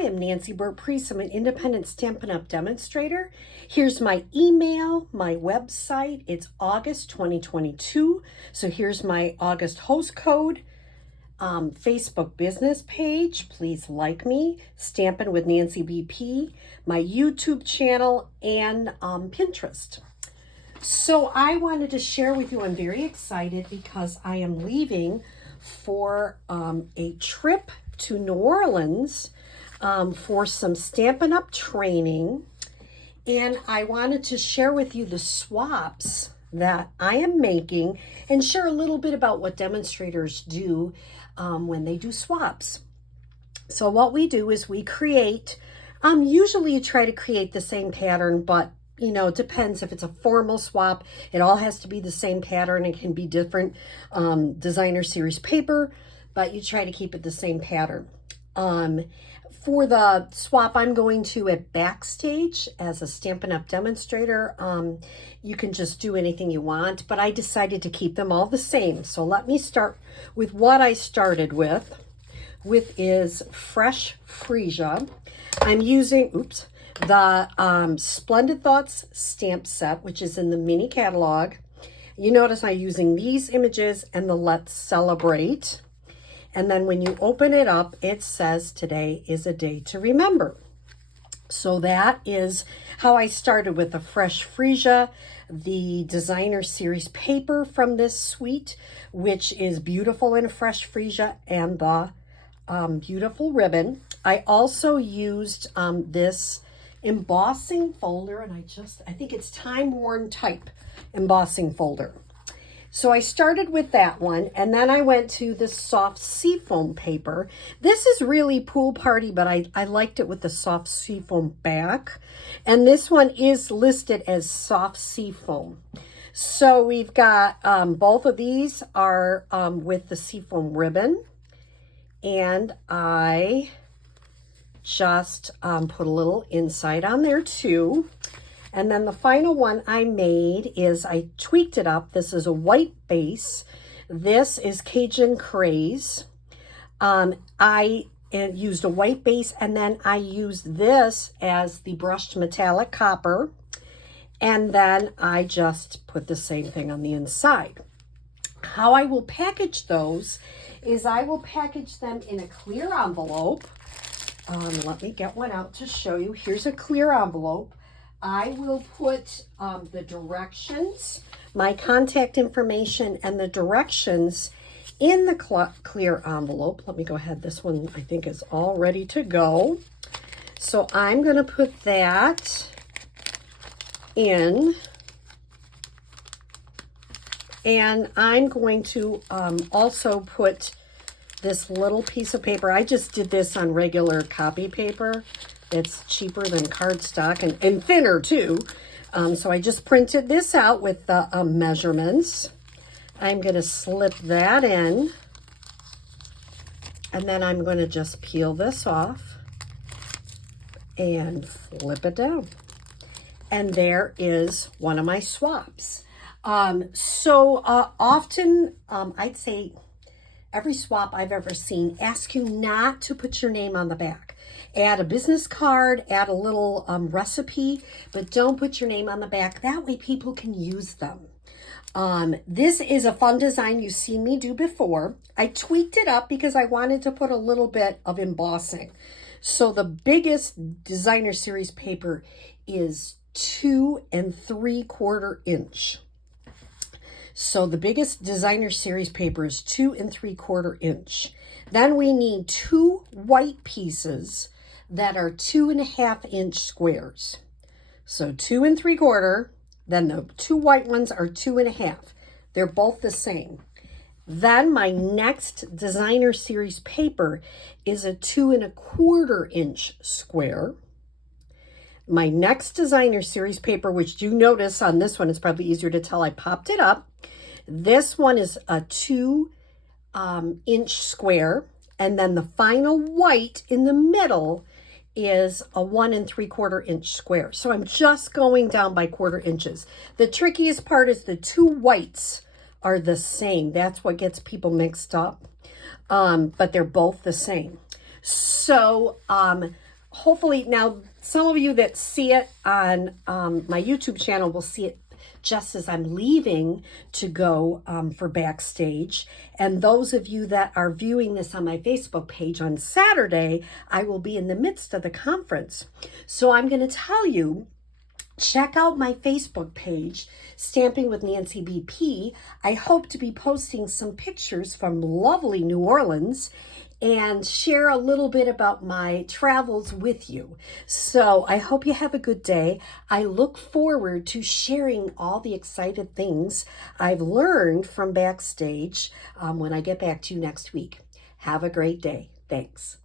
Hi, I'm Nancy Burt-Preece. I'm an independent Stampin' Up! Demonstrator. Here's my email, my website. It's August 2022. So here's my August host code. Facebook business page. Please like me. Stampin' with Nancy BP. My YouTube channel and Pinterest. So I wanted to share with you, I'm very excited because I am leaving for a trip to New Orleans for some Stampin' Up! Training. And I wanted to share with you the swaps that I am making and share a little bit about what demonstrators do when they do swaps. So what we do is we create, usually you try to create the same pattern, but you know, it depends. If it's a formal swap, it all has to be the same pattern. It can be different designer series paper, but you try to keep it the same pattern. For the swap I'm going to at Backstage as a Stampin' Up! Demonstrator, you can just do anything you want, but I decided to keep them all the same. So let me start with what I started with is Fresh Freesia. I'm using, the Splendid Thoughts stamp set, which is in the mini catalog. You notice I'm using these images and the Let's Celebrate. And then when you open it up, it says today is a day to remember. So that is how I started with the Fresh Freesia, the designer series paper from this suite, which is beautiful in Fresh Freesia, and the beautiful ribbon. I also used this embossing folder, and I think it's Timeworn type embossing folder. So I started with that one, and then I went to the soft seafoam paper. This is really pool party, but I liked it with the soft seafoam back. And this one is listed as soft seafoam. So we've got both of these are with the seafoam ribbon, and I just put a little inside on there too. And then the final one I made is I tweaked it up. This is a white base. This is Cajun Craze. I used a white base, and then I used this as the brushed metallic copper. And then I just put the same thing on the inside. How I will package those is I will package them in a clear envelope. Let me get one out to show you. Here's a clear envelope. I will put the directions, my contact information, and the directions in the clear envelope. Let me go ahead. This one I think is all ready to go. So I'm going to put that in. And I'm going to also put this little piece of paper. I just did this on regular copy paper. It's cheaper than cardstock and thinner too. So I just printed this out with the measurements. I'm going to slip that in. And then I'm going to just peel this off and flip it down. And there is one of my swaps. Often, I'd say every swap I've ever seen asks you not to put your name on the back. Add a business card, add a little recipe, but don't put your name on the back. That way people can use them. This is a fun design you've seen me do before. I tweaked it up because I wanted to put a little bit of embossing. So the biggest designer series paper is 2 3/4 inch. So the biggest designer series paper is 2 3/4 inch. Then we need 2 white pieces that are 2.5 inch squares. So 2 3/4, then the 2 white ones are 2.5. They're both the same. Then my next designer series paper is a 2 1/4 inch square. My next designer series paper, which you notice on this one, it's probably easier to tell I popped it up. This one is a 2 inch square. And then the final white in the middle is a 1 3/4 inch square. So I'm just going down by 1/4 inches. The trickiest part is the 2 whites are the same. That's what gets people mixed up. But they're both the same. So hopefully now some of you that see it on my YouTube channel will see it just as I'm leaving to go for Backstage. And those of you that are viewing this on my Facebook page on Saturday, I will be in the midst of the conference. So I'm going to tell you, check out my Facebook page, Stamping with Nancy BP. I hope to be posting some pictures from lovely New Orleans and share a little bit about my travels with you. So I hope you have a good day. I look forward to sharing all the excited things I've learned from Backstage when I get back to you next week. Have a great day. Thanks.